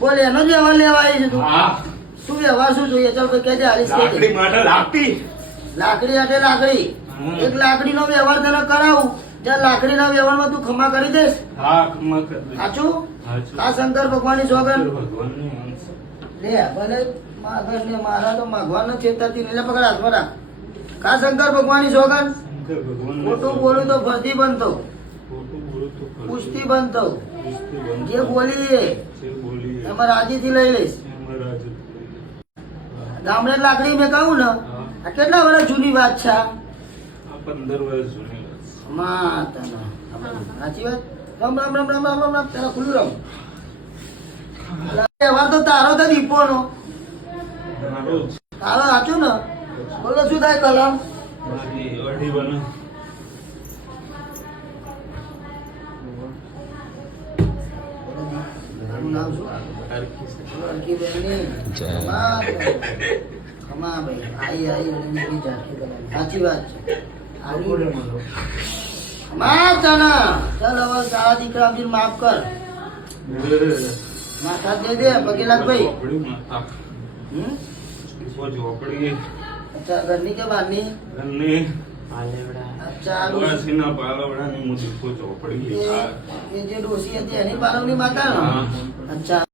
બોલ એનો જ વ્યવહાર લેવા આવી છે તું? હા. શું વ્યવહાર શું જોઈએ? ચાલ ભાઈ કહેજે હાલીશ કહેજે. લાકડી માટે લાકડી. લાકડી એટલે લાકડી. એક લાકડીનો વ્યવહાર તને કરાવું, જ્યાં લાકડીના વ્યવહારમાં તું ખમા કરી દેશ. હા, ખમા કરી દે. સાચું? સાચું. આ શંકર ભગવાનની સોગન. ભગવાનની અંશ. લે ભલે માગસ ને મારા તો માગવાનો ચેતાતી ને પકડ હાથ મારા. કા શંકર ભગવાનની સોગન. શંકર ભગવાનની ખોટું બોલું તો ફરતી બનતો, ખોટું બોલું તો ખરું. પુષ્ટિ બનતો. પુષ્ટિ બનતો. જે બોલીએ જે બોલીએ એમાં રાજીથી લઈ લઈશ. એમાં રાજી થઈ. ગામડે લાકડી મેં કહું ને, આ કેટલા વર્ષ જૂની વાત છે આ? આ 15 વર્ષ જૂની વાત છે. માતાના. સાચી વાત. રમ રમ રમ રમ રમ રમ રમ પેલા ખુલ્લું રમ. વ્યવહાર તો તારો તો દીપોનો. મારો જ. તારો સાચું ને? બોલો શું થાય કલમ? મારી અઢી બને. તારું નામ શું? હરખી છે. અરકીબેનની. ખમા ભાઈ. આઈ નીકળી ઝાટકી કરવાની. સાચી વાત છે. માતાના. ચાલ હવે તારા દીકરાજી માફ કર. માથા દે દે પગે લાગ ભાઈ. ઝોપડી માતા. હમ? ઝોપડી અચ્છા ઘરની કે બહારની? ઘરની અચ્છા વાસીના પાલવડાની હું દીપો ઝોપડી. એ જે ડોસી હતી એની પાલવની માતા ને? હા. અચ્છા